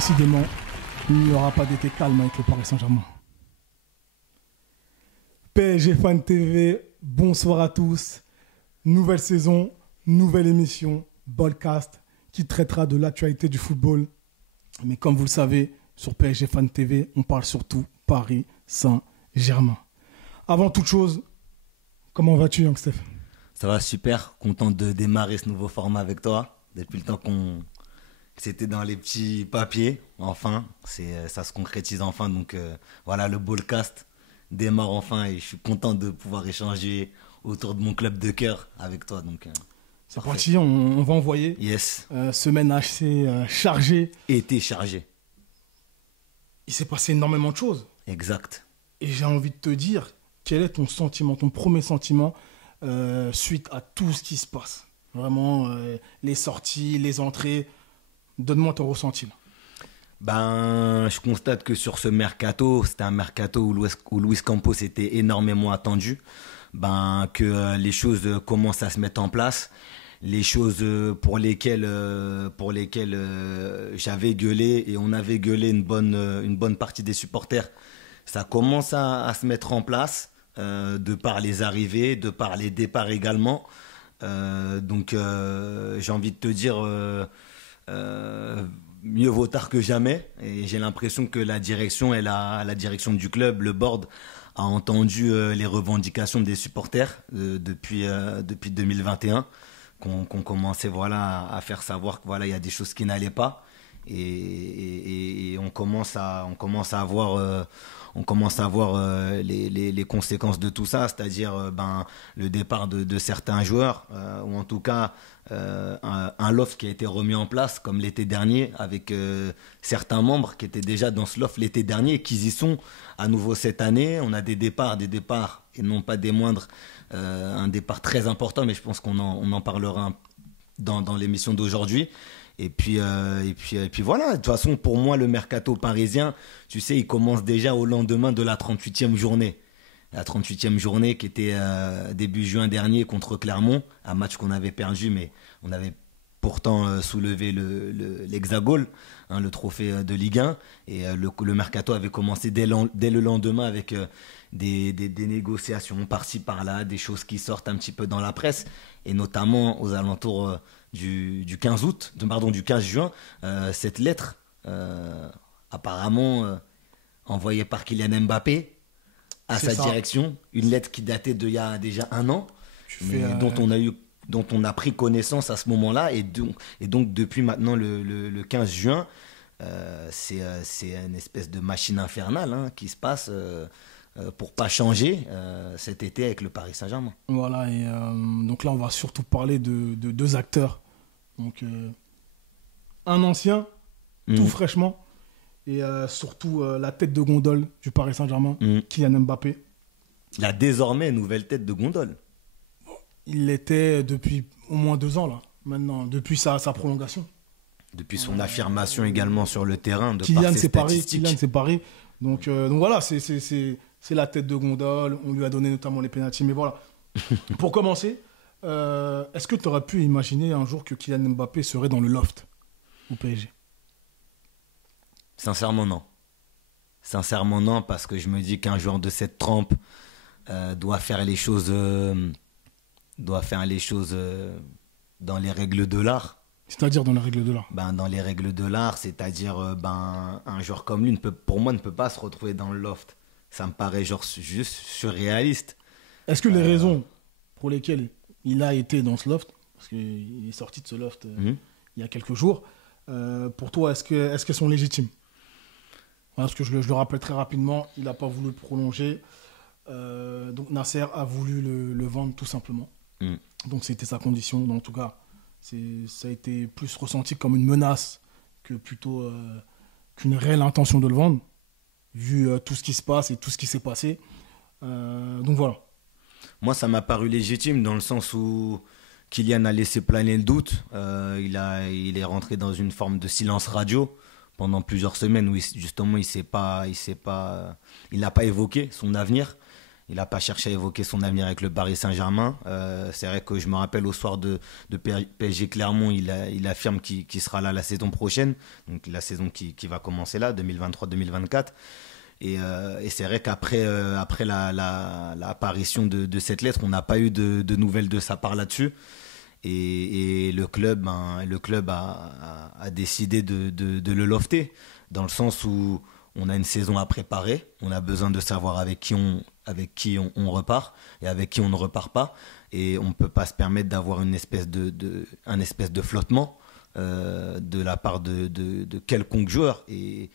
Décidément, il n'y aura pas d'été calme avec le Paris Saint-Germain. PSG Fan TV, bonsoir à tous. Nouvelle saison, nouvelle émission, Ballcast, qui traitera de l'actualité du football. Mais comme vous le savez, sur PSG Fan TV, on parle surtout Paris Saint-Germain. Avant toute chose, comment vas-tu, Young Steph? Ça va super, content de démarrer ce nouveau format avec toi. Depuis le temps qu'on c'était dans les petits papiers, enfin, ça se concrétise enfin. Donc voilà, le Ballcast démarre enfin et je suis content de pouvoir échanger autour de mon club de cœur avec toi. Donc c'est parti, on va envoyer. Yes. Semaine assez chargée. Été chargé. Il s'est passé énormément de choses. Exact. Et j'ai envie de te dire, quel est ton sentiment, ton premier sentiment suite à tout ce qui se passe? Vraiment, les sorties, les entrées. Donne-moi ton ressenti. Je constate que sur ce mercato, c'était un mercato où Luis Campos était énormément attendu. Que les choses commencent à se mettre en place. Les choses pour lesquelles j'avais gueulé et on avait gueulé une bonne partie des supporters, ça commence à se mettre en place, de par les arrivées, de par les départs également. J'ai envie de te dire, mieux vaut tard que jamais. Et j'ai l'impression que la direction du club, le board, a entendu les revendications des supporters depuis 2021, qu'on commençait à faire savoir qu'il y a des choses qui n'allaient pas. Et on commence à voir les conséquences de tout ça, c'est-à-dire le départ de certains joueurs, ou en tout cas un loft qui a été remis en place comme l'été dernier, avec certains membres qui étaient déjà dans ce loft l'été dernier et qui y sont à nouveau cette année. On a des départs et non pas des moindres, un départ très important, mais je pense qu'on en parlera dans l'émission d'aujourd'hui. Et puis voilà, de toute façon, pour moi, le mercato parisien, tu sais, il commence déjà au lendemain de la 38e journée. La 38e journée qui était début juin dernier contre Clermont, un match qu'on avait perdu, mais on avait pourtant soulevé l'hexagone, le trophée de Ligue 1. Et le mercato avait commencé dès le lendemain avec des négociations par-ci par-là, des choses qui sortent un petit peu dans la presse, et notamment aux alentours du 15 juin, cette lettre apparemment envoyée par Kylian Mbappé à sa direction, une lettre qui datait d'il y a déjà un an, dont on a pris connaissance à ce moment-là, et donc depuis maintenant le 15 juin, c'est une espèce de machine infernale qui se passe pour pas changer cet été avec le Paris Saint-Germain. Voilà, et donc là on va surtout parler de deux acteurs. Donc un ancien, tout fraîchement, et surtout la tête de gondole du Paris Saint-Germain, Kylian Mbappé. La désormais nouvelle tête de gondole. Il l'était depuis au moins 2 ans là, maintenant, depuis sa prolongation. Depuis son affirmation également sur le terrain, de Kylian par ses statistiques. Kylian c'est Paris. Donc voilà, c'est la tête de gondole. On lui a donné notamment les pénaltys. Mais voilà, pour commencer, est-ce que tu aurais pu imaginer un jour que Kylian Mbappé serait dans le loft au PSG? Sincèrement non. Sincèrement non, parce que je me dis qu'un joueur de cette trempe doit faire les choses dans les règles de l'art. C'est-à-dire dans les règles de l'art? Dans les règles de l'art, c'est-à-dire un joueur comme lui pour moi ne peut pas se retrouver dans le loft. Ça me paraît juste surréaliste. Est-ce que les raisons pour lesquelles il a été dans ce loft, parce qu'il est sorti de ce loft il y a quelques jours, pour toi, est-ce qu'elles sont légitimes? Parce que je le rappelle très rapidement, il n'a pas voulu le prolonger. Donc Nasser a voulu le vendre tout simplement. Donc c'était sa condition. Donc, en tout cas, ça a été plus ressenti comme une menace que plutôt qu'une réelle intention de le vendre, vu tout ce qui se passe et tout ce qui s'est passé. Donc voilà. Moi, ça m'a paru légitime dans le sens où Kylian a laissé planer le doute. Il est rentré dans une forme de silence radio pendant plusieurs semaines où justement il n'a pas évoqué son avenir. Il n'a pas cherché à évoquer son avenir avec le Paris Saint-Germain. C'est vrai que je me rappelle au soir de PSG Clermont, il affirme qu'il sera là la saison prochaine, donc la saison qui va commencer là, 2023-2024. Et c'est vrai qu'après l'apparition de cette lettre, on n'a pas eu de nouvelles de sa part là-dessus. Et le club a décidé de le lofter, dans le sens où on a une saison à préparer, on a besoin de savoir avec qui on repart et avec qui on ne repart pas. Et on ne peut pas se permettre d'avoir un espèce de flottement de la part de quelconque joueur. Et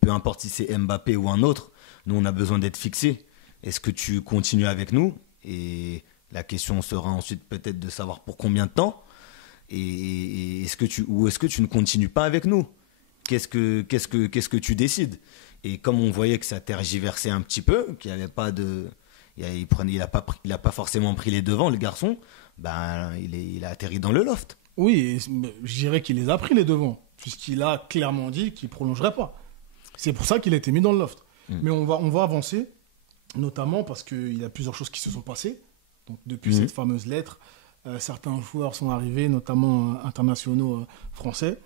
peu importe si c'est Mbappé ou un autre, nous on a besoin d'être fixés. Est-ce que tu continues avec nous? Et la question sera ensuite peut-être de savoir pour combien de temps. Et est-ce que tu ne continues pas avec nous? Qu'est-ce que tu décides? Et comme on voyait que ça tergiversait un petit peu, qu'il n'y avait pas de, il a pas forcément pris les devants, le garçon, ben il a atterri dans le loft. Oui, je dirais qu'il les a pris les devants, puisqu'il a clairement dit qu'il prolongerait pas. C'est pour ça qu'il a été mis dans le loft. Mais on va avancer, notamment parce qu'il y a plusieurs choses qui se sont passées. Donc depuis cette fameuse lettre, certains joueurs sont arrivés, notamment internationaux français.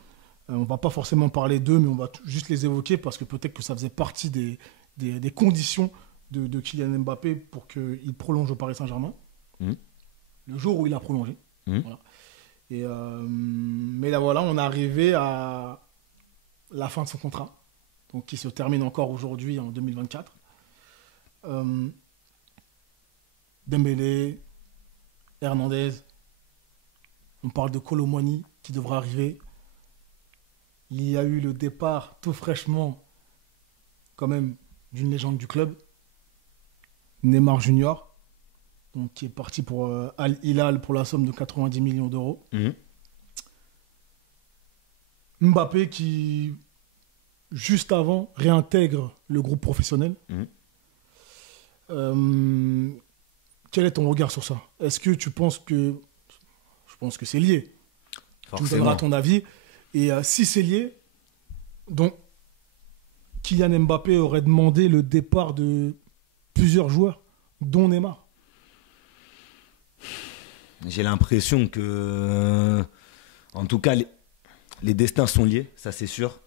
On ne va pas forcément parler d'eux, mais on va juste les évoquer parce que peut-être que ça faisait partie des conditions de Kylian Mbappé pour qu'il prolonge au Paris Saint-Germain. Le jour où il a prolongé. Voilà. Mais là, voilà, on est arrivé à la fin de son contrat, donc qui se termine encore aujourd'hui en 2024. Dembélé, Hernandez, on parle de Kolo Muani qui devra arriver. Il y a eu le départ tout fraîchement, quand même, d'une légende du club, Neymar Junior, donc, qui est parti pour Al Hilal pour la somme de 90 millions d'euros. Mbappé qui, juste avant, réintègre le groupe professionnel. Quel est ton regard sur ça? Est-ce que tu penses que... Je pense que c'est lié. Forcément. Tu me donneras ton avis. Et si c'est lié, donc Kylian Mbappé aurait demandé le départ de plusieurs joueurs, dont Neymar. J'ai l'impression que, en tout cas, les destins sont liés, ça c'est sûr.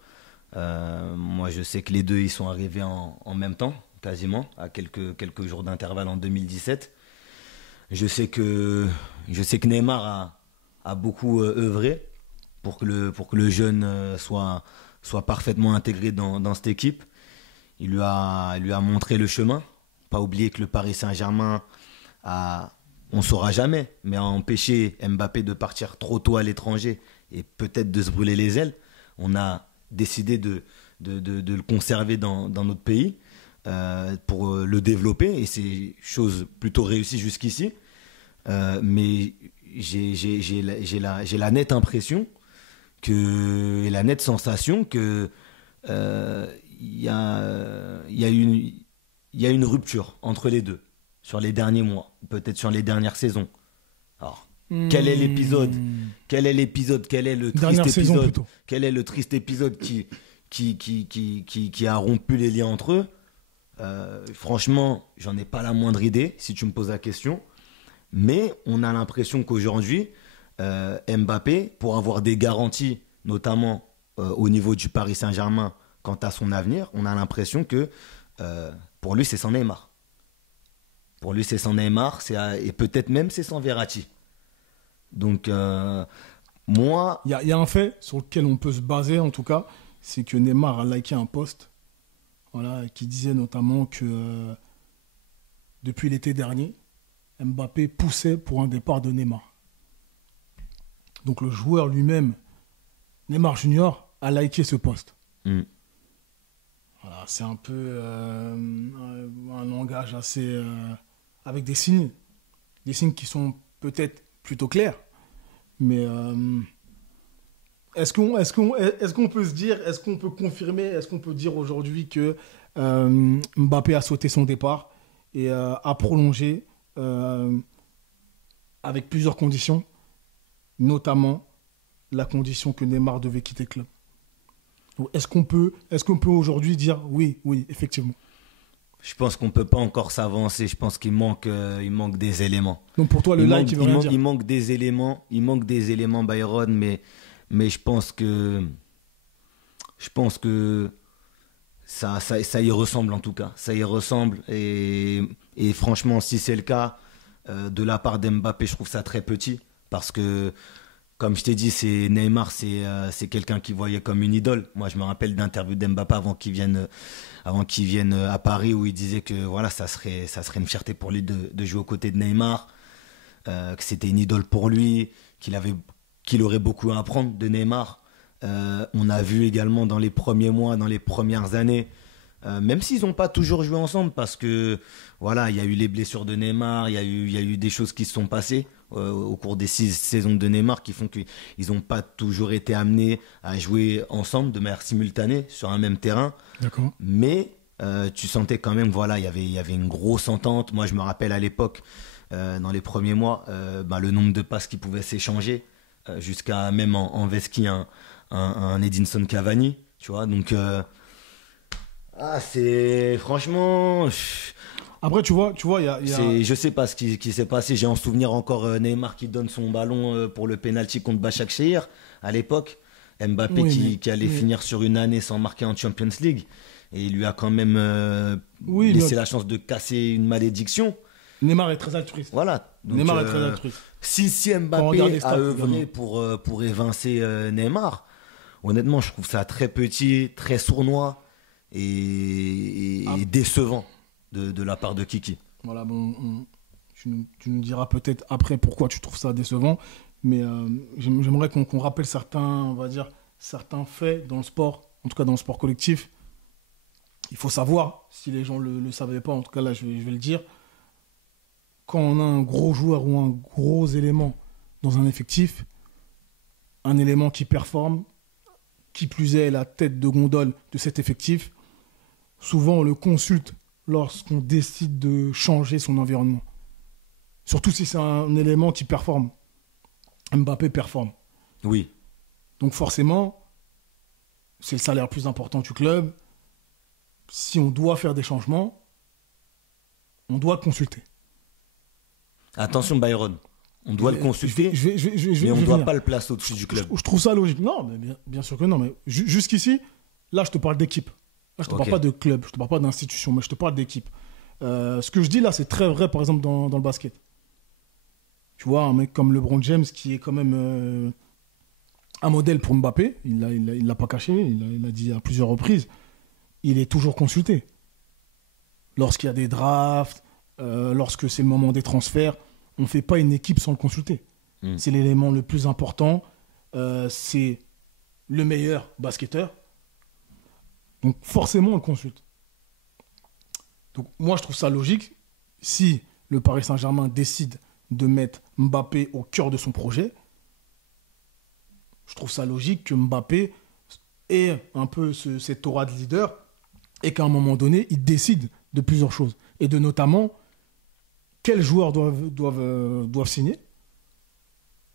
Moi, je sais que les deux, ils sont arrivés en même temps, quasiment, à quelques jours d'intervalle en 2017. Je sais que Neymar a beaucoup œuvré pour que le jeune soit parfaitement intégré dans cette équipe. Il lui a montré le chemin. Pas oublier que le Paris Saint-Germain on ne saura jamais, mais a empêché Mbappé de partir trop tôt à l'étranger et peut-être de se brûler les ailes. On a décidé de le conserver dans notre pays pour le développer, et c'est chose plutôt réussie jusqu'ici. Mais j'ai la nette impression et la nette sensation que il y a une rupture entre les deux sur les derniers mois, peut-être sur les dernières saisons. Alors, quel est l'épisode? Quel est le triste épisode qui a rompu les liens entre eux? Franchement, j'en ai pas la moindre idée si tu me poses la question. Mais on a l'impression qu'aujourd'hui, Mbappé, pour avoir des garanties, notamment au niveau du Paris Saint-Germain, quant à son avenir, on a l'impression que pour lui, c'est sans Neymar. Pour lui, c'est sans Neymar, et peut-être même c'est sans Verratti. Donc, moi... Il y a un fait sur lequel on peut se baser, en tout cas, c'est que Neymar a liké un post, voilà, qui disait notamment que depuis l'été dernier, Mbappé poussait pour un départ de Neymar. Donc le joueur lui-même, Neymar Junior, a liké ce post. Voilà, c'est un peu un langage assez... avec des signes qui sont peut-être plutôt clairs. Mais est-ce qu'on peut se dire, est-ce qu'on peut confirmer, est-ce qu'on peut dire aujourd'hui que Mbappé a sauté son départ et a prolongé avec plusieurs conditions, notamment la condition que Neymar devait quitter le club? Donc, est-ce qu'on peut aujourd'hui dire oui, effectivement? Je pense qu'on peut pas encore s'avancer. Je pense il manque des éléments. Donc pour toi, le like, il veut rien dire. Il manque des éléments. Il manque des éléments, Byron, mais je pense que ça y ressemble en tout cas. Ça y ressemble et franchement, si c'est le cas, de la part d'Mbappé, je trouve ça très petit parce que, comme je t'ai dit, Neymar, c'est quelqu'un qui voyait comme une idole. Moi, je me rappelle d'interviews d'Mbappé avant qu'il vienne à Paris où il disait que voilà, ça serait une fierté pour lui de jouer aux côtés de Neymar, que c'était une idole pour lui, qu'il aurait beaucoup à apprendre de Neymar. On a vu également dans les premiers mois, dans les premières années, même s'ils n'ont pas toujours joué ensemble, parce que voilà, il y a eu les blessures de Neymar, il y a eu des choses qui se sont passées au cours des 6 saisons de Neymar qui font qu'ils n'ont pas toujours été amenés à jouer ensemble de manière simultanée sur un même terrain. D'accord. Mais tu sentais quand même, voilà, il y avait une grosse entente. Moi, je me rappelle à l'époque, dans les premiers mois, le nombre de passes qui pouvaient s'échanger, jusqu'à même en vesquille un Edinson Cavani, tu vois. Donc, c'est franchement. Après, tu vois, Je sais pas ce qui s'est passé. J'ai en souvenir encore Neymar qui donne son ballon pour le penalty contre Başakşehir à l'époque. Mbappé qui allait finir sur une année sans marquer en Champions League. Et il lui a quand même laissé la chance de casser une malédiction. Neymar est très altruiste. Voilà. Donc, Neymar est très altruiste. Si Mbappé a œuvré pour évincer Neymar, honnêtement, je trouve ça très petit, très sournois et décevant de la part de Kiki. Voilà, tu nous diras peut-être après pourquoi tu trouves ça décevant, mais j'aimerais qu'on rappelle certains faits dans le sport, en tout cas dans le sport collectif. Il faut savoir, si les gens ne le savaient pas, en tout cas là je vais le dire, quand on a un gros joueur ou un gros élément dans un effectif, un élément qui performe, qui plus est la tête de gondole de cet effectif, souvent on le consulte lorsqu'on décide de changer son environnement. Surtout si c'est un élément qui performe. Mbappé performe. Oui. Donc forcément, c'est le salaire le plus important du club. Si on doit faire des changements, on doit le consulter. Attention Byron, on doit le consulter, mais on ne doit pas le placer au-dessus du club. Je trouve ça logique. Non, mais bien sûr que non. Mais jusqu'ici, là, je te parle d'équipe. Là, je te parle pas de club, je te parle pas d'institution, mais je te parle d'équipe. Ce que je dis là, c'est très vrai, par exemple, dans le basket. Tu vois, un mec comme LeBron James, qui est quand même un modèle pour Mbappé, il l'a pas caché, il a dit à plusieurs reprises, il est toujours consulté. Lorsqu'il y a des drafts, lorsque c'est le moment des transferts, on ne fait pas une équipe sans le consulter. C'est l'élément le plus important. C'est le meilleur basketteur. Donc forcément, on le consulte. Donc moi, je trouve ça logique. Si le Paris Saint-Germain décide de mettre Mbappé au cœur de son projet, je trouve ça logique que Mbappé ait un peu cette aura de leader et qu'à un moment donné, il décide de plusieurs choses. Et de notamment, quels joueurs doivent signer.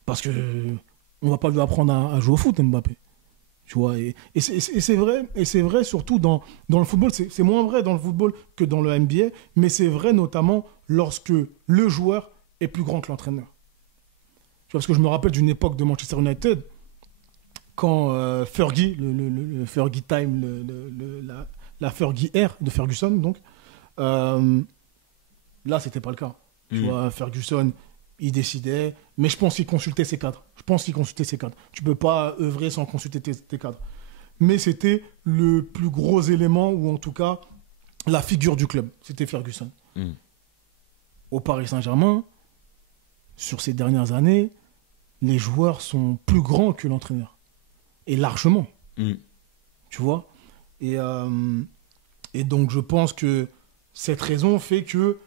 Parce qu'on ne va pas lui apprendre à jouer au foot, Mbappé. Tu vois, et c'est vrai surtout dans le football. C'est moins vrai dans le football que dans le NBA, mais c'est vrai notamment lorsque le joueur est plus grand que l'entraîneur. Tu vois, parce que je me rappelle d'une époque de Manchester United, quand Fergie, le Fergie Time, la Fergie Air de Ferguson, donc, là, c'était pas le cas. Tu vois, Ferguson, il décidait, mais je pense qu'il consultait ses cadres. Tu peux pas œuvrer sans consulter tes cadres. Mais c'était le plus gros élément, ou en tout cas, la figure du club. C'était Ferguson. Au Paris Saint-Germain, sur ces dernières années, les joueurs sont plus grands que l'entraîneur. Et largement. Tu vois ? Et donc, je pense que cette raison fait que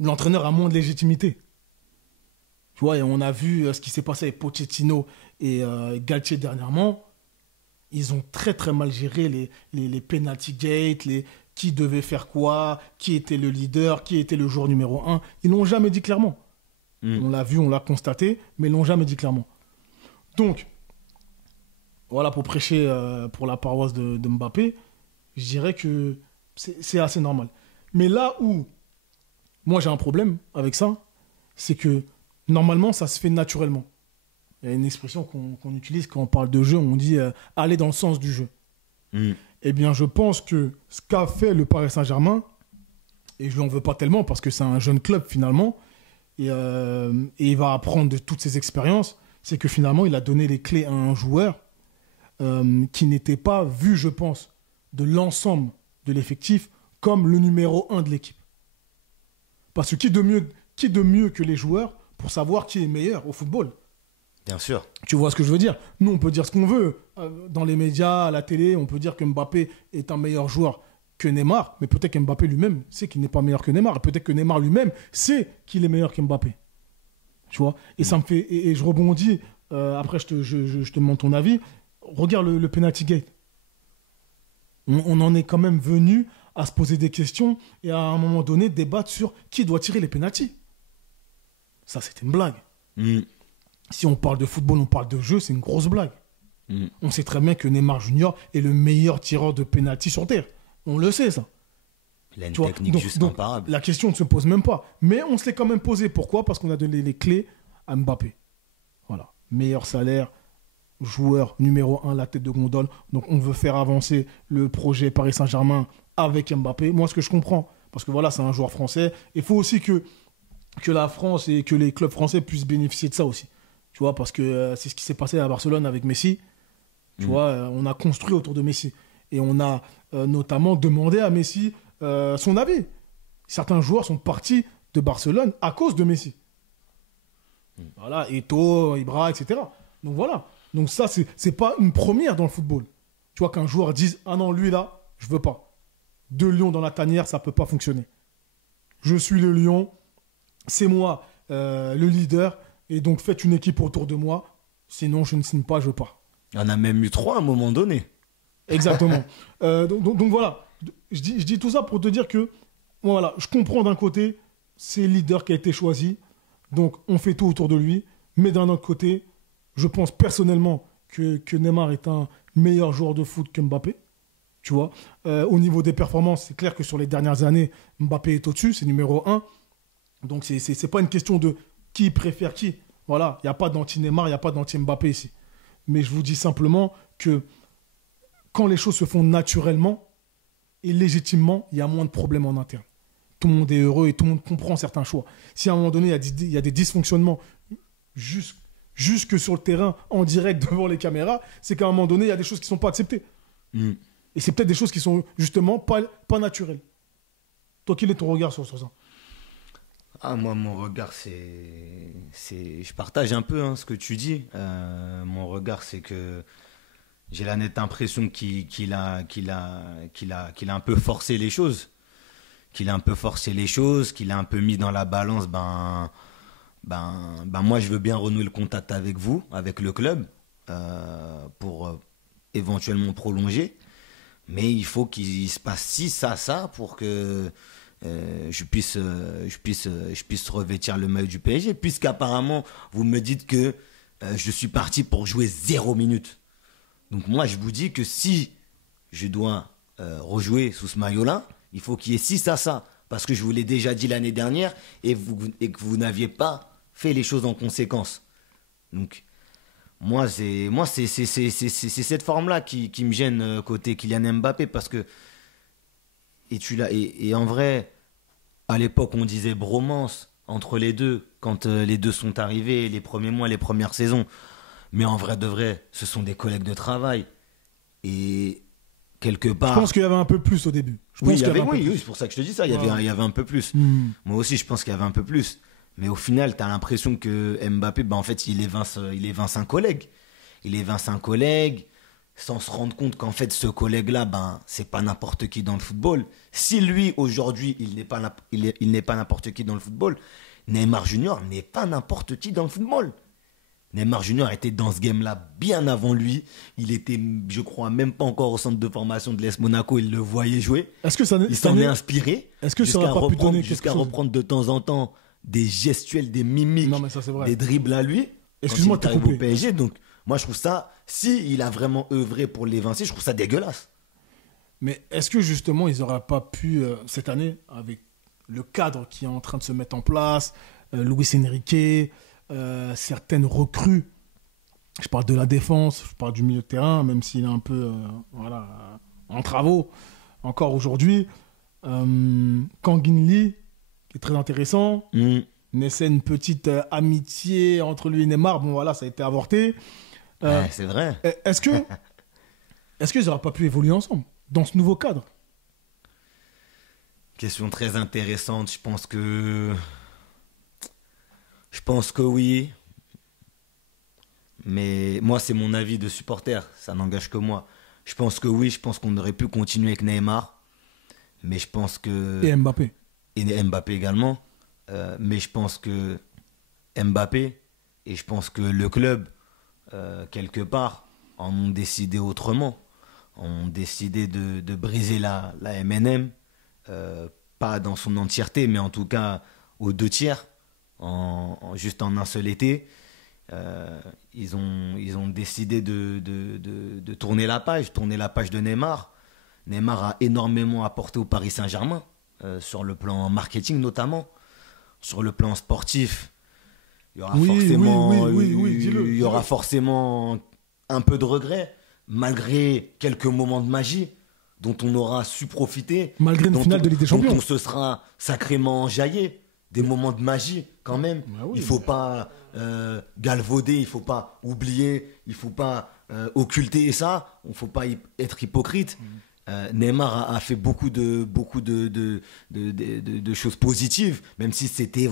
l'entraîneur a moins de légitimité. Tu vois, et on a vu ce qui s'est passé avec Pochettino et Galtier dernièrement. Ils ont très très mal géré les penalty gates, qui devait faire quoi, qui était le leader, qui était le joueur numéro 1. Ils l'ont jamais dit clairement. On l'a vu, on l'a constaté, mais ils l'ont jamais dit clairement. Donc, voilà, pour prêcher pour la paroisse de Mbappé, je dirais que c'est assez normal. Mais là où moi j'ai un problème avec ça, c'est que normalement ça se fait naturellement. Il y a une expression qu'on utilise quand on parle de jeu, on dit aller dans le sens du jeu. Eh bien, je pense que ce qu'a fait le Paris Saint-Germain, et je lui en veux pas tellement parce que c'est un jeune club finalement, et il va apprendre de toutes ses expériences, c'est que finalement il a donné les clés à un joueur qui n'était pas vu, je pense, de l'ensemble de l'effectif comme le numéro 1 de l'équipe. Parce que qui de mieux que les joueurs pour savoir qui est meilleur au football? Bien sûr. Tu vois ce que je veux dire? Nous, on peut dire ce qu'on veut. Dans les médias, à la télé, on peut dire que Mbappé est un meilleur joueur que Neymar, mais peut-être qu'Mbappé lui-même sait qu'il n'est pas meilleur que Neymar. Et peut-être que Neymar lui-même sait qu'il est meilleur qu'Mbappé. Tu vois? Et ça me fait... Et je rebondis, après je te demande ton avis. Regarde le penalty gate. On en est quand même venu à se poser des questions et à un moment donné débattre sur qui doit tirer les penaltys. Ça, c'était une blague. Si on parle de football, on parle de jeu, c'est une grosse blague. On sait très bien que Neymar Junior est le meilleur tireur de penalty sur Terre. On le sait, ça. Il a une technique juste imparable. La question ne se pose même pas. Mais on se l'est quand même posé. Pourquoi? Parce qu'on a donné les clés à Mbappé. Voilà. Meilleur salaire, joueur numéro 1, la tête de gondole. Donc on veut faire avancer le projet Paris Saint-Germain avec Mbappé. Moi, ce que je comprends, parce que voilà, c'est un joueur français. Il faut aussi que la France et que les clubs français puissent bénéficier de ça aussi. Tu vois, parce que c'est ce qui s'est passé à Barcelone avec Messi. Tu vois, on a construit autour de Messi. Et on a notamment demandé à Messi son avis. Certains joueurs sont partis de Barcelone à cause de Messi. Voilà, Eto'o, Ibra, etc. Donc voilà. Donc ça, c'est pas une première dans le football. Tu vois, qu'un joueur dise « Ah non, lui là, je veux pas. Deux lions dans la tanière, ça peut pas fonctionner. Je suis le lion, c'est moi le leader, et donc faites une équipe autour de moi. Sinon, je ne signe pas, je veux pas. » Il y en a même eu 3 à un moment donné. Exactement. Donc voilà. Je dis tout ça pour te dire que voilà, je comprends d'un côté, c'est le leader qui a été choisi. Donc on fait tout autour de lui. Mais d'un autre côté, je pense personnellement que Neymar est un meilleur joueur de foot que Mbappé. Tu vois, au niveau des performances, c'est clair que sur les dernières années, Mbappé est au-dessus, c'est numéro 1. Donc c'est pas une question de qui préfère qui. Voilà, il n'y a pas d'anti-Neymar, il n'y a pas d'anti-Mbappé ici. Mais je vous dis simplement que quand les choses se font naturellement et légitimement, il y a moins de problèmes en interne. Tout le monde est heureux et tout le monde comprend certains choix. Si à un moment donné, il y a des dysfonctionnements jusque sur le terrain, en direct devant les caméras, c'est qu'à un moment donné, il y a des choses qui ne sont pas acceptées. Et c'est peut-être des choses qui sont justement pas naturelles. Toi, quel est ton regard sur ça? Moi, mon regard, je partage un peu ce que tu dis. Mon regard, c'est que j'ai la nette impression qu'il a un peu forcé les choses. Qu'il a un peu mis dans la balance. Moi, je veux bien renouer le contact avec vous, avec le club, pour éventuellement prolonger. Mais il faut qu'il se passe ci, ça, pour que je puisse revêtir le maillot du PSG, puisqu'apparemment vous me dites que je suis parti pour jouer 0 minute. Donc moi je vous dis que si je dois rejouer sous ce maillot-là, il faut qu'il y ait ci, ça, parce que je vous l'ai déjà dit l'année dernière et que vous n'aviez pas fait les choses en conséquence. Donc moi c'est cette forme-là qui me gêne côté Kylian Mbappé, parce que et en vrai, à l'époque, on disait bromance entre les deux, quand les deux sont arrivés, les premiers mois, les premières saisons. Mais en vrai de vrai, ce sont des collègues de travail. Et quelque part... Je pense qu'il y avait un peu plus au début. Oui, c'est pour ça que je te dis ça, il y avait un peu plus. Moi aussi, je pense qu'il y avait un peu plus. Mais au final, tu as l'impression que Mbappé, en fait, il évince un collègue. Il évince un collègue, sans se rendre compte qu'en fait ce collègue-là, c'est pas n'importe qui dans le football. Si lui aujourd'hui il n'est pas n'importe qui dans le football, Neymar Junior n'est pas n'importe qui dans le football. Neymar Junior était dans ce game-là bien avant lui. Il était, je crois, même pas encore au centre de formation de l'AS Monaco. Il le voyait jouer. Il s'en est inspiré. Est-ce que ça n'a pas pu donner jusqu'à reprendre de temps en temps des gestuels, des mimiques, des dribbles à lui. Excuse-moi, quand il arrive au PSG. Donc moi je trouve ça, si il a vraiment œuvré pour l'évincer, je trouve ça dégueulasse. Mais est-ce que justement, ils n'auraient pas pu, cette année, avec le cadre qui est en train de se mettre en place, Luis Enrique, certaines recrues, je parle de la défense, je parle du milieu de terrain, même s'il est un peu en travaux encore aujourd'hui, Kang-in Lee, qui est très intéressant, naissait une petite amitié entre lui et Neymar, bon voilà, ça a été avorté. C'est vrai. Est-ce qu'ils n'auraient pas pu évoluer ensemble dans ce nouveau cadre? Question très intéressante. Je pense que oui. Mais moi, c'est mon avis de supporter. Ça n'engage que moi. Je pense que oui. Je pense qu'on aurait pu continuer avec Neymar. Mais je pense que... Et Mbappé. Et Mbappé également. Mais je pense que Mbappé et je pense que le club, quelque part, en ont décidé autrement. Ont décidé de briser la MNM. Pas dans son entièreté, mais en tout cas aux 2/3, juste en un seul été. Ils ont décidé de tourner la page de Neymar. Neymar a énormément apporté au Paris Saint-Germain, sur le plan marketing notamment, sur le plan sportif. Il y aura forcément un peu de regret, malgré quelques moments de magie dont on aura su profiter, malgré une finale de Ligue des Champions, dont on se sera sacrément enjaillé, des moments de magie quand même. Il faut pas galvauder, il faut pas oublier, il faut pas occulter ça, il faut pas être hypocrite. Neymar a fait beaucoup de choses positives, même si c'était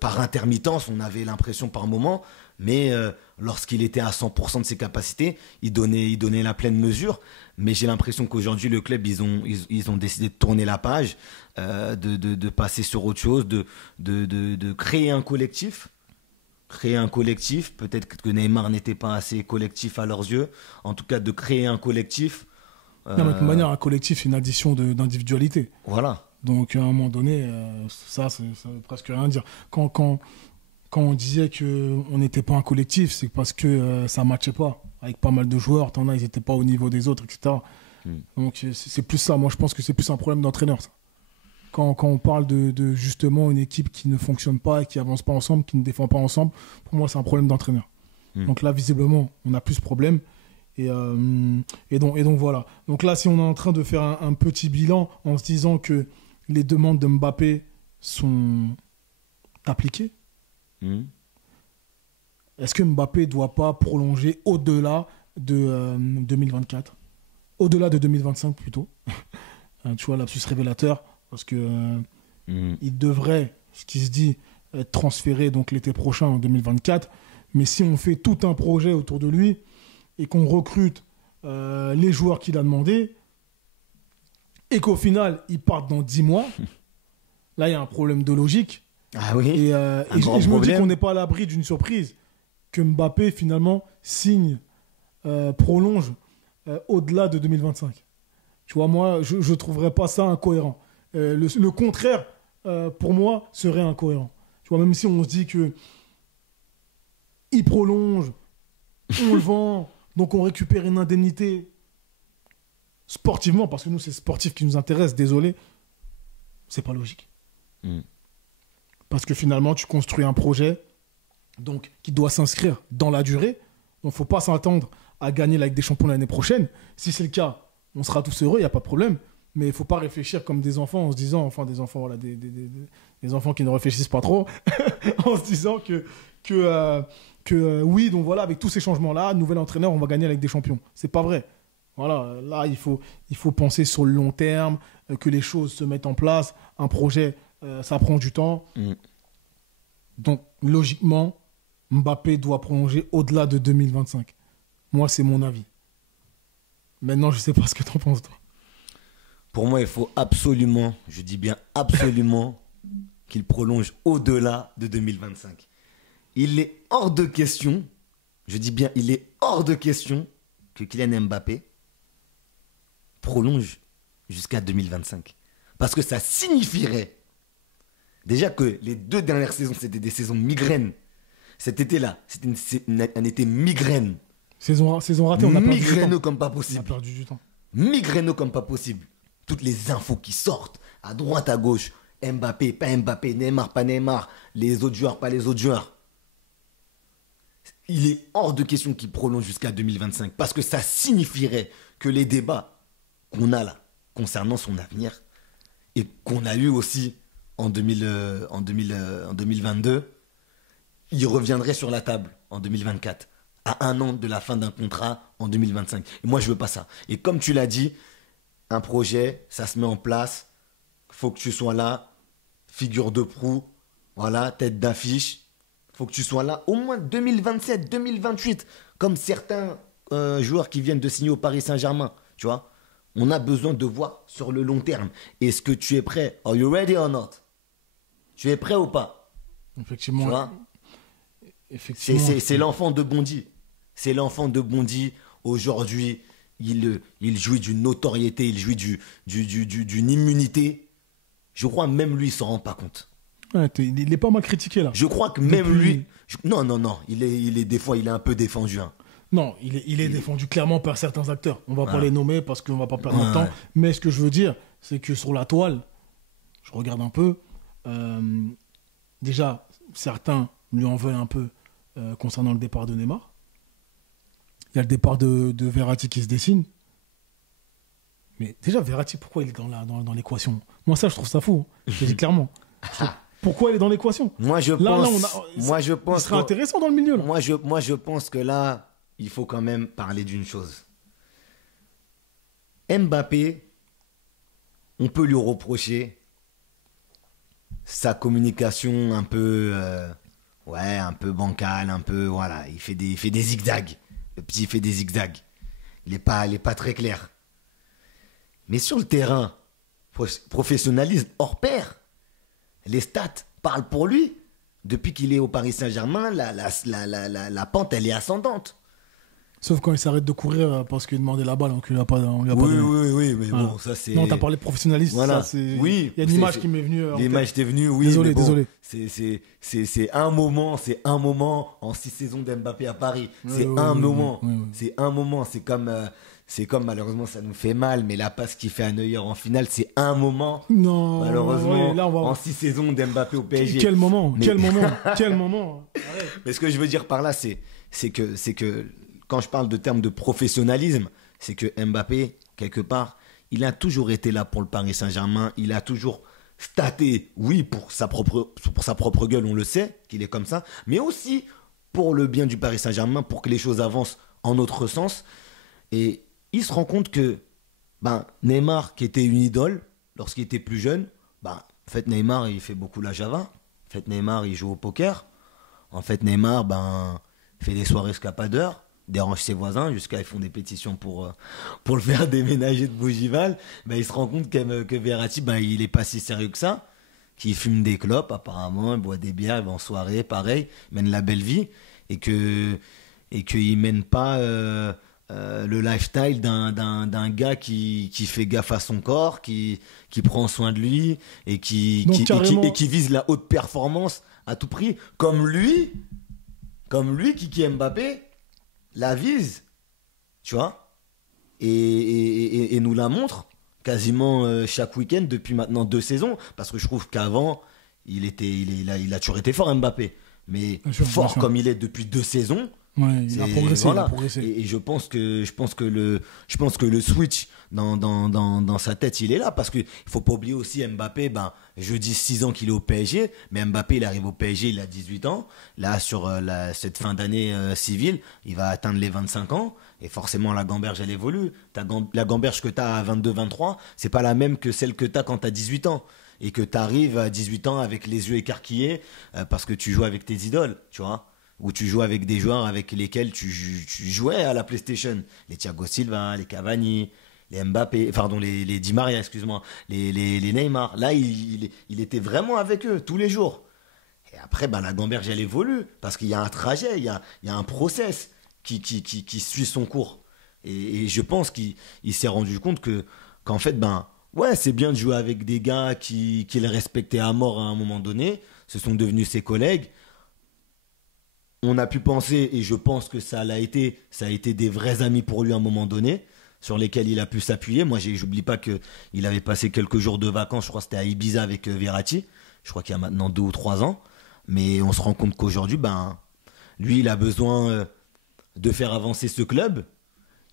par intermittence, on avait l'impression par moment, mais lorsqu'il était à 100% de ses capacités, il donnait la pleine mesure. Mais j'ai l'impression qu'aujourd'hui, le club, ils ont décidé de tourner la page, de passer sur autre chose, de créer un collectif. Peut-être que Neymar n'était pas assez collectif à leurs yeux. En tout cas, de créer un collectif. Non, mais de toute manière, un collectif, c'est une addition d'individualité. Voilà. Donc, à un moment donné, ça veut presque rien dire. Quand on disait qu'on n'était pas un collectif, c'est parce que ça ne matchait pas. Avec pas mal de joueurs, t'en as, ils n'étaient pas au niveau des autres, etc. Donc, c'est plus ça. Moi, je pense que c'est plus un problème d'entraîneur, ça. Quand on parle de justement une équipe qui ne fonctionne pas, qui n'avance pas ensemble, qui ne défend pas ensemble, pour moi, c'est un problème d'entraîneur. Donc là, visiblement, on a plus ce problème. Et donc, voilà. Donc là, si on est en train de faire un petit bilan en se disant que les demandes de Mbappé sont appliquées, est-ce que Mbappé ne doit pas prolonger au-delà de 2024 ? Au-delà de 2025 plutôt. Tu vois, lapsus révélateur, parce que il devrait, ce qui se dit, être transféré donc l'été prochain en 2024. Mais si on fait tout un projet autour de lui et qu'on recrute les joueurs qu'il a demandé et qu'au final, ils partent dans 10 mois, là, il y a un problème de logique. Ah oui, et je me dis qu'on n'est pas à l'abri d'une surprise, que Mbappé, finalement, prolonge au-delà de 2025. Tu vois, moi, je ne trouverais pas ça incohérent. Le contraire, pour moi, serait incohérent. Tu vois, même si on se dit que il prolonge, on le vend, donc on récupère une indemnité sportivement, parce que nous, c'est sportif qui nous intéresse, désolé, c'est pas logique. Parce que finalement, tu construis un projet donc, qui doit s'inscrire dans la durée. Donc, il ne faut pas s'attendre à gagner la Ligue des Champions l'année prochaine. Si c'est le cas, on sera tous heureux, il n'y a pas de problème. Mais il ne faut pas réfléchir comme des enfants en se disant, enfin des enfants, voilà, des enfants qui ne réfléchissent pas trop, en se disant que oui, donc voilà, avec tous ces changements-là, nouvel entraîneur, on va gagner la Ligue des Champions. C'est pas vrai. Voilà, là, il faut penser sur le long terme, que les choses se mettent en place. Un projet, ça prend du temps. Donc, logiquement, Mbappé doit prolonger au-delà de 2025. Moi, c'est mon avis. Maintenant, je ne sais pas ce que tu en penses, toi. Pour moi, il faut absolument, je dis bien absolument, qu'il prolonge au-delà de 2025. Il est hors de question, je dis bien, il est hors de question que Kylian Mbappé prolonge jusqu'à 2025. Parce que ça signifierait déjà que les 2 dernières saisons, c'était des saisons migraines. Cet été-là, c'était un été migraine. Saison ratée, on a perdu du temps. Migraineux comme pas possible. On a perdu du temps. migraineux comme pas possible. Toutes les infos qui sortent, à droite, à gauche. Mbappé, pas Mbappé, Neymar, pas Neymar, les autres joueurs, pas les autres joueurs. Il est hors de question qu'il prolonge jusqu'à 2025 parce que ça signifierait que les débats qu'on a là concernant son avenir et qu'on a eu aussi en 2022, il reviendrait sur la table en 2024, à un an de la fin d'un contrat en 2025. Et moi, je veux pas ça. Et comme tu l'as dit, un projet, ça se met en place, faut que tu sois là, figure de proue, voilà, tête d'affiche, faut que tu sois là au moins 2027, 2028, comme certains joueurs qui viennent de signer au Paris Saint-Germain, tu vois. On a besoin de voir sur le long terme. Est-ce que tu es prêt? Are you ready or not? Tu es prêt ou pas? Effectivement. Tu vois, effectivement. c'est l'enfant de Bondy. C'est l'enfant de Bondy. Aujourd'hui, il jouit d'une notoriété, il jouit d'une immunité. Je crois même lui, il s'en rend pas compte. Ouais, il est pas mal critiqué là. Je crois que même lui... Non, il est des fois, il est un peu défendu. Hein. Non, il est défendu clairement par certains acteurs. On va pas les nommer parce qu'on va pas perdre notre temps. Ouais. Mais ce que je veux dire, c'est que sur la toile, je regarde un peu, déjà, certains lui en veulent un peu concernant le départ de Neymar. Il y a le départ de Verratti qui se dessine. Mais déjà, Verratti, pourquoi il est dans l'équation? Moi, ça, je trouve ça fou. Hein. Je te dis clairement. Pourquoi il est dans l'équation? Moi, je pense il serait intéressant dans le milieu. Là. Moi, je pense que là, il faut quand même parler d'une chose. Mbappé, on peut lui reprocher sa communication un peu, un peu bancale, un peu, voilà, il fait des zigzags. Le petit fait des zigzags. Il est pas très clair. Mais sur le terrain, professionnalisme hors pair. Les stats parlent pour lui. Depuis qu'il est au Paris Saint-Germain, la pente, elle est ascendante. Sauf quand il s'arrête de courir parce qu'il demandait la balle, on lui a pas donné. Oui, mais bon, ça c'est... Non, t'as parlé de professionnalisme, voilà. ça c'est... Oui, il y a une image qui m'est venue. L'image t'est venue, oui. Désolé, bon, désolé. C'est un moment en 6 saisons d'Mbappé à Paris. C'est un moment. C'est un moment. C'est comme malheureusement ça nous fait mal, mais la passe qu'il fait à Neuer en finale, c'est un moment. Non, malheureusement, là, en 6 saisons d'Mbappé au PSG. Quel moment. Quel moment. Mais ce que je veux dire par là, c'est que quand je parle de termes de professionnalisme, c'est que Mbappé, quelque part, il a toujours été là pour le Paris Saint-Germain. Il a toujours staté, oui, pour sa propre gueule, on le sait, qu'il est comme ça, mais aussi pour le bien du Paris Saint-Germain, pour que les choses avancent en notre sens. Et il se rend compte que Neymar, qui était une idole lorsqu'il était plus jeune, en fait, Neymar, il fait beaucoup la Java. En fait, Neymar, il joue au poker. En fait, Neymar, fait des soirées escapadeurs, dérange ses voisins, jusqu'à ils font des pétitions pour le faire déménager de Bougival. Il se rend compte que Verratti, il est pas si sérieux que ça, qu'il fume des clopes, apparemment, il boit des bières, il va en soirée, pareil, il mène la belle vie, et qu'il mène pas le lifestyle d'un gars qui fait gaffe à son corps, qui prend soin de lui, et qui vise la haute performance à tout prix, comme lui, Kiki Mbappé, la vise, tu vois, et nous la montre quasiment chaque week-end depuis maintenant 2 saisons, parce que je trouve qu'avant, il a toujours été fort Mbappé, mais bien sûr. Comme il est depuis 2 saisons, ouais, il a progressé, voilà. Il a progressé. Et je pense que le switch dans sa tête, il est là, parce qu'il faut pas oublier aussi Mbappé, je dis 6 ans qu'il est au PSG, mais Mbappé, il arrive au PSG, il a 18 ans. Là, sur cette fin d'année civile, il va atteindre les 25 ans, et forcément, la gamberge, elle évolue. La gamberge que tu as à 22-23, c'est pas la même que celle que tu as quand tu as 18 ans. Et que tu arrives à 18 ans avec les yeux écarquillés, parce que tu joues avec tes idoles, tu vois. Ou tu joues avec des joueurs avec lesquels tu jouais à la PlayStation. Les Thiago Silva, les Cavani, les Mbappé, pardon, les Di Maria, excuse-moi, les Neymar. Là, il était vraiment avec eux tous les jours. Et après, la gamberge, elle évolue, parce qu'il y a un trajet, il y a un process qui suit son cours. Et je pense qu'il s'est rendu compte qu'en fait, ouais, c'est bien de jouer avec des gars qu'il respectait à mort à un moment donné. Ce sont devenus ses collègues. On a pu penser, et je pense que ça a été des vrais amis pour lui à un moment donné. sur lesquels il a pu s'appuyer. Moi, j'oublie pas qu'il avait passé quelques jours de vacances, je crois que c'était à Ibiza avec Verratti, je crois qu'il y a maintenant 2 ou 3 ans. Mais on se rend compte qu'aujourd'hui, lui, il a besoin de faire avancer ce club.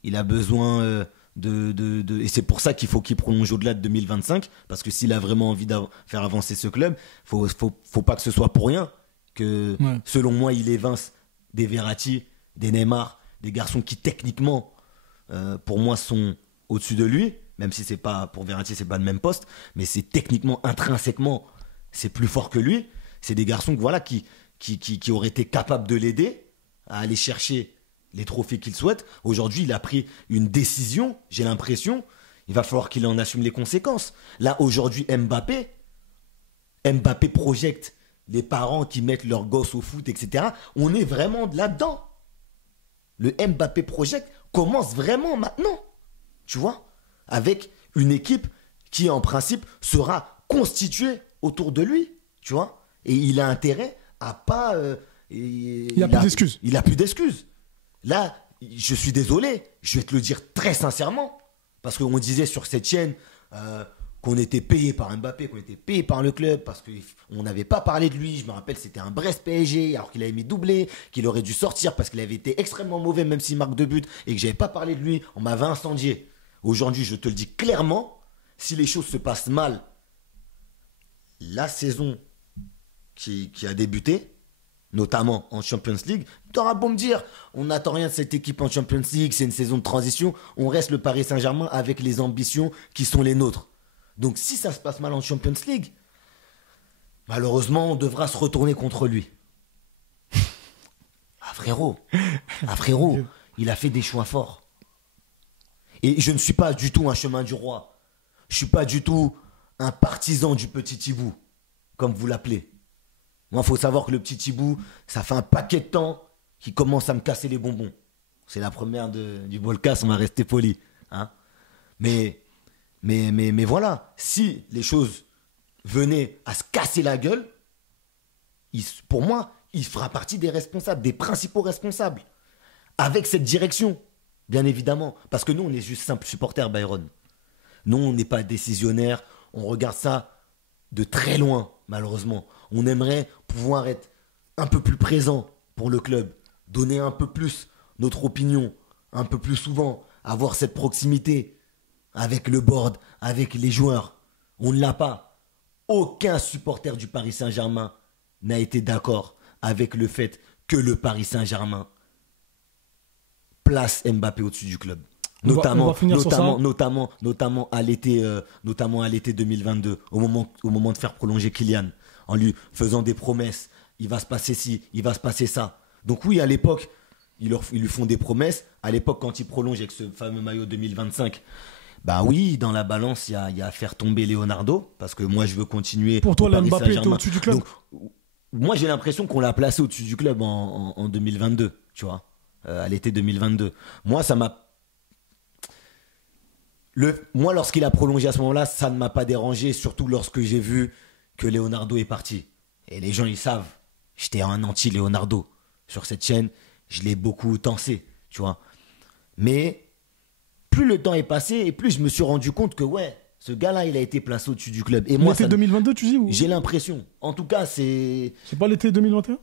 Il a besoin et c'est pour ça qu'il faut qu'il prolonge au-delà de 2025, parce que s'il a vraiment envie de faire avancer ce club, faut pas que ce soit pour rien que, selon moi, il évince des Verratti, des Neymar, des garçons qui techniquement, pour moi, sont au-dessus de lui, même si c'est pas, pour Verratti, c'est pas le même poste, mais c'est techniquement, intrinsèquement, c'est plus fort que lui. C'est des garçons qui auraient été capables de l'aider à aller chercher les trophées qu'il souhaite. Aujourd'hui, il a pris une décision, j'ai l'impression, il va falloir qu'il en assume les conséquences. Là, aujourd'hui, Mbappé projette les parents qui mettent leurs gosses au foot, etc. On est vraiment là-dedans. Le Mbappé Project commence vraiment maintenant, tu vois, avec une équipe qui, en principe, sera constituée autour de lui, tu vois. Et il a intérêt à pas... il n'y a plus d'excuses. Il n'a plus d'excuses. Là, je suis désolé, je vais te le dire très sincèrement, parce qu'on disait sur cette chaîne qu'on était payé par Mbappé, qu'on était payé par le club, parce qu'on n'avait pas parlé de lui. Je me rappelle, c'était un Brest PSG, alors qu'il avait mis doublé, qu'il aurait dû sortir parce qu'il avait été extrêmement mauvais, même s'il marque 2 buts, et que j'avais pas parlé de lui. On m'avait incendié. Aujourd'hui, je te le dis clairement, si les choses se passent mal, la saison qui a débuté, notamment en Champions League, tu auras beau me dire, on n'attend rien de cette équipe en Champions League, c'est une saison de transition, on reste le Paris Saint-Germain avec les ambitions qui sont les nôtres. Donc si ça se passe mal en Champions League, malheureusement, on devra se retourner contre lui. Frérot, il a fait des choix forts. Et je ne suis pas du tout un chemin du roi. Je ne suis pas du tout un partisan du petit Thibou, comme vous l'appelez. Moi, il faut savoir que le petit Thibou, ça fait un paquet de temps qu'il commence à me casser les bonbons. C'est la première du Volcas, on va rester poli. Hein, mais voilà, si les choses venaient à se casser la gueule, pour moi, il fera partie des responsables, des principaux responsables. Avec cette direction, bien évidemment. Parce que nous, on est juste simples supporters, Byron. Nous, on n'est pas décisionnaires. On regarde ça de très loin, malheureusement. On aimerait pouvoir être un peu plus présent pour le club, donner un peu plus notre opinion, un peu plus souvent, avoir cette proximité avec le board, avec les joueurs. On ne l'a pas. Aucun supporter du Paris Saint-Germain n'a été d'accord avec le fait que le Paris Saint-Germain place Mbappé au-dessus du club. Notamment à l'été 2022, au moment de faire prolonger Kylian, en lui faisant des promesses. Il va se passer ci, il va se passer ça. Donc oui, à l'époque, ils lui font des promesses. À l'époque, quand il prolonge avec ce fameux maillot 2025, bah oui, dans la balance, il y a à faire tomber Leonardo, parce que moi, je veux continuer. Pour toi, Mbappé était au-dessus du club. Donc, moi, j'ai l'impression qu'on l'a placé au-dessus du club en 2022, tu vois, à l'été 2022. Moi, ça m'a... Moi, lorsqu'il a prolongé à ce moment-là, ça ne m'a pas dérangé, surtout lorsque j'ai vu que Leonardo est parti. Et les gens, ils savent, j'étais un anti-Leonardo. Sur cette chaîne, je l'ai beaucoup tensé, tu vois. Mais plus le temps est passé, et plus je me suis rendu compte que, ouais, ce gars-là, il a été placé au-dessus du club. Et moi, l'été 2022, tu dis ou... J'ai l'impression. En tout cas, c'est... C'est pas l'été 2021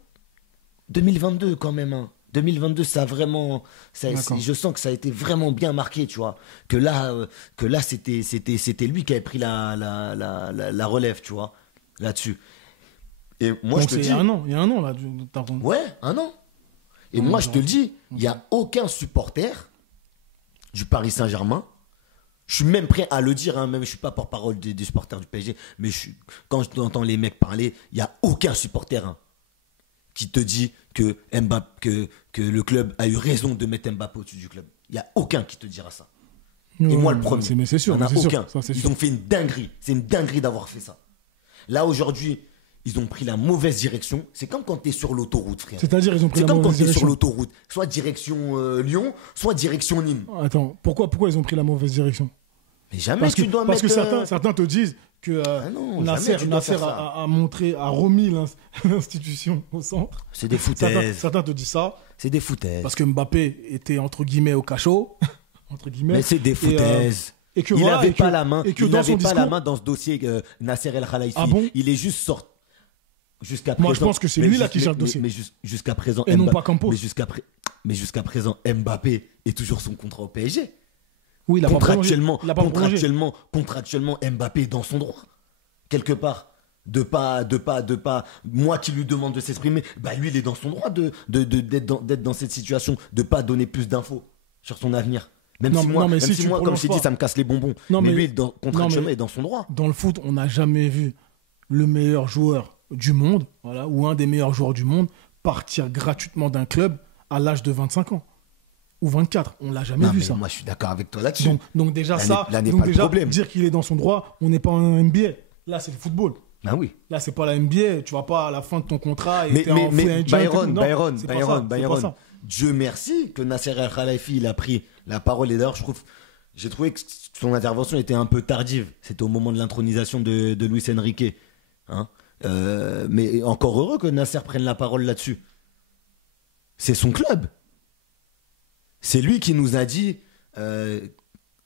2022, quand même, hein. 2022, ça a vraiment, je sens que ça a été vraiment bien marqué, tu vois. Que là, c'était lui qui avait pris la relève, tu vois, là-dessus. Et moi, donc je te dis, il y a un an là. Ouais, un an. Et moi, je te le dis, il n'y a aucun supporter du Paris Saint-Germain. Je suis même prêt à le dire, hein, même je suis pas porte-parole des supporters du PSG, mais quand je entends les mecs parler, il n'y a aucun supporter, hein, qui te dit que le club a eu raison de mettre Mbappé au-dessus du club. Il n'y a aucun qui te dira ça. Et moi, le premier. Mais c'est sûr. Il n'y en a aucun. Ça, ils ont fait une dinguerie. C'est une dinguerie d'avoir fait ça. Là, aujourd'hui, ils ont pris la mauvaise direction. C'est comme quand tu es sur l'autoroute, frère. C'est-à-dire, ils ont pris la mauvaise direction. C'est comme quand tu es sur l'autoroute. Soit direction Lyon, soit direction Nîmes. Attends, pourquoi ils ont pris la mauvaise direction? Mais jamais tu dois mettre... Parce que certains te disent que Nasser a remis l'institution au centre. C'est des foutaises. Certains te disent ça. C'est des foutaises. Parce que Mbappé était, entre guillemets, au cachot. entre guillemets. Mais c'est des foutaises. Et que il voilà, n'avait et pas que- la main. et que Il dans n'avait son pas la discours- main dans ce dossier Nasser El Khelaïfi. Ah bon Il est juste sorti. Jusqu'à présent. Moi, je pense que c'est mais lui là juste- qui gère mais- le dossier. Mais jusqu'à présent. Et non pas Campos. Mais jusqu'à présent, Mbappé est toujours son contrat au PSG. Oui, il a pas prolongé. Contractuellement, Il a pas prolongé. contractuellement, Mbappé est dans son droit. Quelque part. De pas. Moi qui lui demande de s'exprimer, bah lui, il est dans son droit d'être dans cette situation, de pas donner plus d'infos sur son avenir. Même Non, si mais- moi, non, mais même si si tu moi comme prolonges je t'ai dit, pas. ça me casse les bonbons. Non, mais mais- lui, contractuellement, non, mais- est dans son droit. Dans le foot, on n'a jamais vu le meilleur joueur du monde, voilà, ou un des meilleurs joueurs du monde, partir gratuitement d'un club à l'âge de 25 ans. Ou 24. On l'a jamais Non, vu mais ça. moi, je suis d'accord avec toi là-dessus. Donc déjà Là n'est donc pas le déjà, problème. dire qu'il est dans son droit, on n'est pas en NBA. Là, c'est le football. Ah oui. Là, c'est pas la NBA. Tu vas pas à la fin de ton contrat et Mais, t'es en free agent et tout. Byron, Non, c'est pas ça, c'est pas ça. Dieu merci que Nasser El Khelaïfi il a pris la parole. Et d'ailleurs, j'ai trouvé que son intervention était un peu tardive. C'était au moment de l'intronisation de Luis Enrique. Hein. Mais encore heureux que Nasser prenne la parole là-dessus. C'est son club. C'est lui qui nous a dit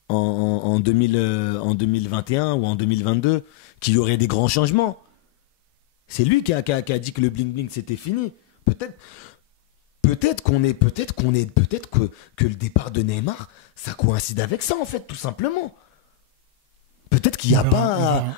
en 2021 ou en 2022 qu'il y aurait des grands changements. C'est lui qui a dit que le bling bling c'était fini. Peut-être que le départ de Neymar, ça coïncide avec ça en fait, tout simplement. Peut-être qu'il n'y a On verra, pas on verra.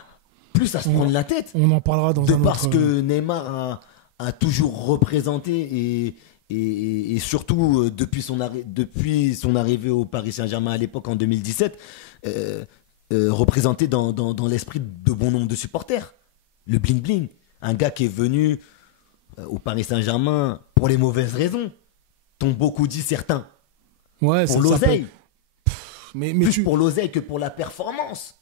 plus à se prendre la tête. On en parlera dans un autre... Parce que Neymar a toujours représenté et surtout depuis son arrivée au Paris Saint-Germain à l'époque en 2017, représenté dans l'esprit de bon nombre de supporters. Le bling bling. Un gars qui est venu au Paris Saint-Germain pour les mauvaises raisons, dont beaucoup dit certains. Ouais, Pour ça l'oseille. Mais Plus pour l'oseille que pour la performance.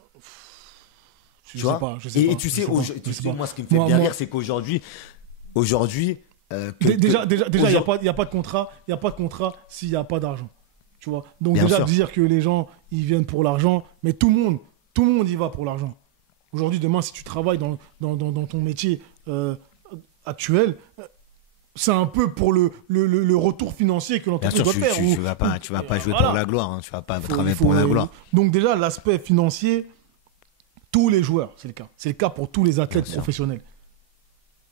Je sais pas. Je sais pas, Et tu sais, je sais pas. moi, ce qui me fait bien rire, c'est qu'aujourd'hui, Déjà, il n'y a pas de contrat. Il n'y a pas de contrat s'il n'y a pas d'argent. Tu vois. Donc Bien déjà, sûr. dire que les gens, ils viennent pour l'argent, mais tout le monde y va pour l'argent. Aujourd'hui, demain, si tu travailles dans ton métier actuel, c'est un peu pour le retour financier que Bien l'entreprise sûr, doit faire. tu vas pas jouer Voilà. pour la gloire, hein. Tu vas pas Faut- travailler faut- pour la gloire. Donc déjà, l'aspect financier, tous les joueurs, c'est le cas. C'est le cas pour tous les athlètes Bien sûr. professionnels.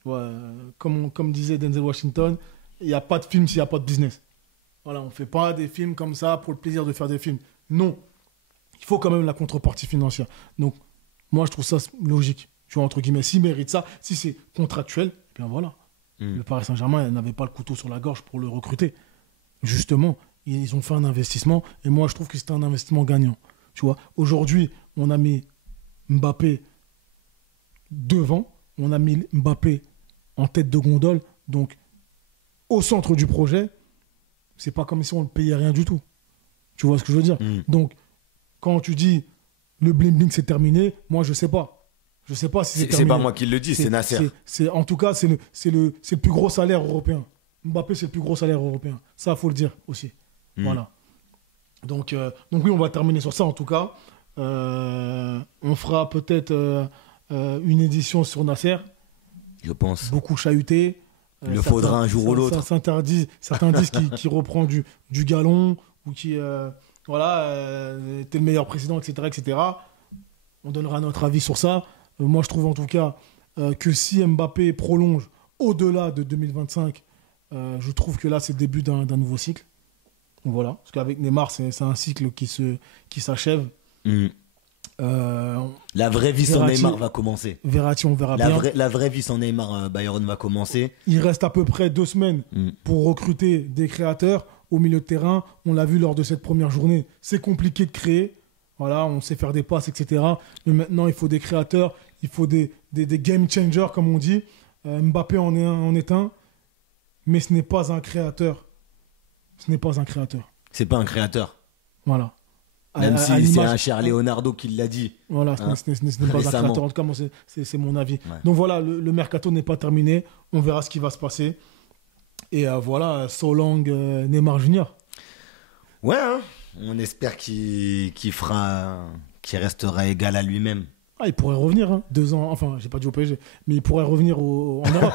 Ouais, comme disait Denzel Washington, il n'y a pas de film s'il n'y a pas de business. Voilà, on ne fait pas des films comme ça pour le plaisir de faire des films. Non, il faut quand même la contrepartie financière. Donc, moi, je trouve ça logique. Tu vois, entre guillemets, s'il mérite ça, si c'est contractuel, eh bien voilà. Le Paris Saint-Germain n'avait pas le couteau sur la gorge pour le recruter. Justement, ils ont fait un investissement et moi, je trouve que c'était un investissement gagnant. Tu vois, aujourd'hui, on a mis Mbappé devant, on a mis Mbappé en tête de gondole, donc au centre du projet. C'est pas comme si on ne payait rien du tout. Tu vois ce que je veux dire? Donc, quand tu dis le bling-bling c'est terminé, moi je sais pas. Je sais pas si c'est terminé. C'est pas moi qui le dis, c'est Nasser. En tout cas, c'est le plus gros salaire européen. Mbappé, c'est le plus gros salaire européen. Ça, il faut le dire aussi. Voilà. Donc oui, on va terminer sur ça en tout cas. On fera peut-être une édition sur Nasser. Je pense. Beaucoup chahuté. Il le faudra un jour ou l'autre. Certains disent qui reprend du galon ou qui était le meilleur président, etc. On donnera notre avis sur ça. Moi, je trouve en tout cas que si Mbappé prolonge au-delà de 2025, je trouve que là, c'est le début d'un nouveau cycle. Donc, voilà. Parce qu'avec Neymar, c'est un cycle qui s'achève. La vraie vie sans Neymar va commencer. Verratti, on verra bien. La vraie vie sans Neymar, Byron va commencer. Il reste à peu près 2 semaines pour recruter des créateurs au milieu de terrain. On l'a vu lors de cette première journée. C'est compliqué de créer. Voilà, on sait faire des passes, etc. Mais maintenant, il faut des créateurs. Il faut des game changers, comme on dit. Mbappé en est un. Mais ce n'est pas un créateur. Ce n'est pas un créateur. C'est pas un créateur. Voilà. Même si c'est un cher Leonardo qui l'a dit. Voilà, ce n'est pas un créateur. En tout cas, moi, c'est mon avis. Ouais. Donc voilà, le mercato n'est pas terminé. On verra ce qui va se passer. Et voilà, so long Neymar Junior. Ouais, hein. On espère qu'il restera égal à lui-même. Ah, il pourrait revenir, hein. 2 ans. Enfin, j'ai pas dit au PSG, mais il pourrait revenir en Europe.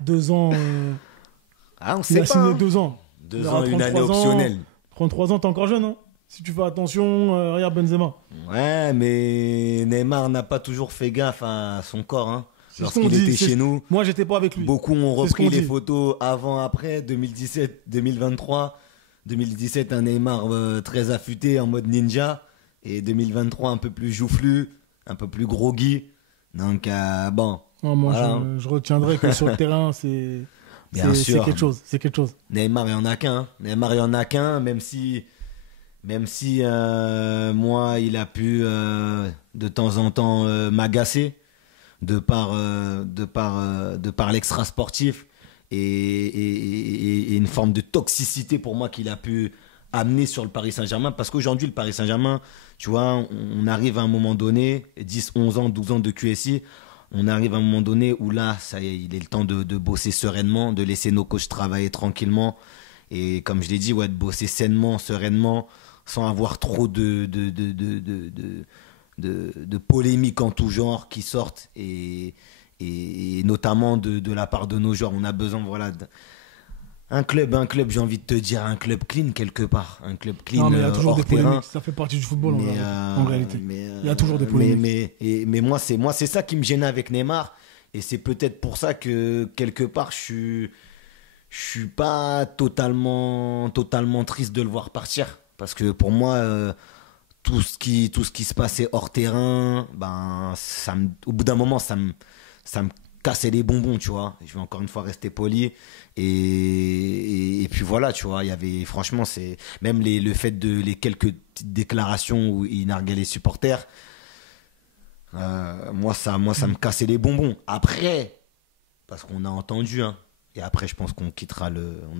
2 ans. On il a signé 2 ans. 2 ans, une année optionnelle. 33 ans, t'es encore jeune, hein. Si tu fais attention, regarde Benzema. Ouais, mais Neymar n'a pas toujours fait gaffe à son corps. Hein. Lorsqu'il était chez nous, moi, j'étais pas avec lui. Beaucoup ont repris les photos avant-après, 2017, 2023. 2017, un Neymar très affûté en mode ninja. Et 2023, un peu plus joufflu, un peu plus groggy. Donc, bon. Non, moi, voilà. je retiendrai que sur le terrain, c'est quelque chose. C'est quelque chose. Neymar, il n'y en a qu'un. Neymar, il n'y en a qu'un, même si moi, il a pu de temps en temps m'agacer de par l'extra sportif et une forme de toxicité pour moi qu'il a pu amener sur le Paris Saint-Germain. Parce qu'aujourd'hui, le Paris Saint-Germain, tu vois, on arrive à un moment donné, 10, 11 ans, 12 ans de QSI, on arrive à un moment donné où là, ça y est, il est le temps de bosser sereinement, de laisser nos coachs travailler tranquillement. Et comme je l'ai dit, ouais, de bosser sainement, sereinement, sans avoir trop de polémiques en tout genre qui sortent et notamment de la part de nos joueurs. On a besoin, voilà, un club, j'ai envie de te dire, un club clean quelque part. Un club clean. Non, mais il y a toujours des polémiques, terrain. ça fait partie du football en réalité. Il y a toujours des polémiques. Mais moi, c'est ça qui me gênait avec Neymar. Et c'est peut-être pour ça que quelque part, je suis pas totalement triste de le voir partir. Parce que pour moi, tout ce qui se passait hors terrain, ben, au bout d'un moment, ça me cassait les bonbons, tu vois. Je vais encore une fois rester poli. Et puis voilà, tu vois, il y avait, franchement, c'est même le fait de les quelques petites déclarations où il narguait les supporters. Moi, ça me cassait les bonbons. Après, parce qu'on a entendu, hein, et après, je pense qu'on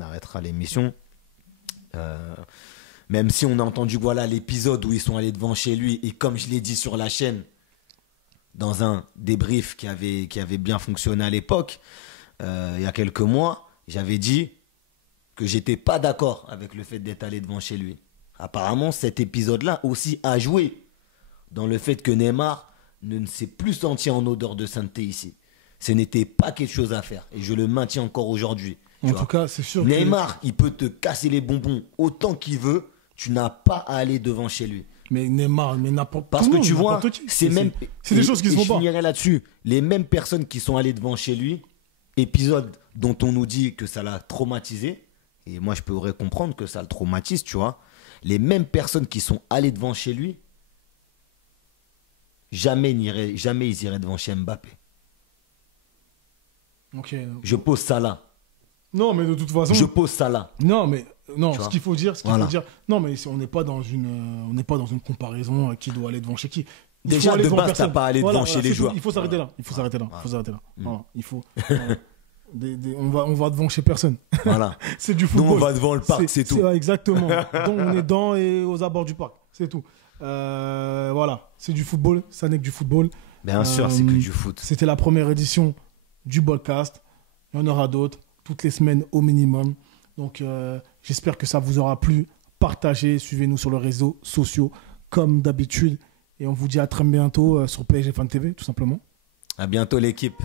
arrêtera l'émission. Même si on a entendu, voilà, l'épisode où ils sont allés devant chez lui, et comme je l'ai dit sur la chaîne, dans un débrief qui avait bien fonctionné à l'époque, il y a quelques mois, j'avais dit que j'étais pas d'accord avec le fait d'être allé devant chez lui. Apparemment, cet épisode-là aussi a joué dans le fait que Neymar ne s'est plus senti en odeur de sainteté ici. Ce n'était pas quelque chose à faire, et je le maintiens encore aujourd'hui. En tout cas, c'est sûr. Neymar, il peut te casser les bonbons autant qu'il veut. Tu n'as pas à aller devant chez lui. Mais Neymar, mais n'importe Parce que tu vois, c'est des choses qui se font pas. Je finirai là-dessus. Les mêmes personnes qui sont allées devant chez lui, épisode dont on nous dit que ça l'a traumatisé, et moi je pourrais comprendre que ça le traumatise, tu vois. Les mêmes personnes qui sont allées devant chez lui, jamais ils iraient devant chez Mbappé. Ok. Je pose ça là. Non, mais de toute façon. Je pose ça là. Non, mais non. Ce qu'il faut dire, non, mais on n'est pas dans une comparaison qui doit aller devant chez qui. Déjà de base, t'as pas aller devant chez les joueurs. Il faut s'arrêter là. Il faut s'arrêter là. Voilà, il faut. On va devant chez personne. Voilà. C'est du football. Nous, on va devant le parc, c'est tout. Exactement. Donc on est dans et aux abords du parc, c'est tout. Voilà, c'est du football. Ça n'est que du football. Bien sûr, c'est que du foot. C'était la première édition du Ballcast. Il y en aura d'autres, toutes les semaines au minimum. Donc, j'espère que ça vous aura plu. Partagez, suivez-nous sur les réseaux sociaux, comme d'habitude. Et on vous dit à très bientôt sur PSG Fan TV, tout simplement. À bientôt, l'équipe.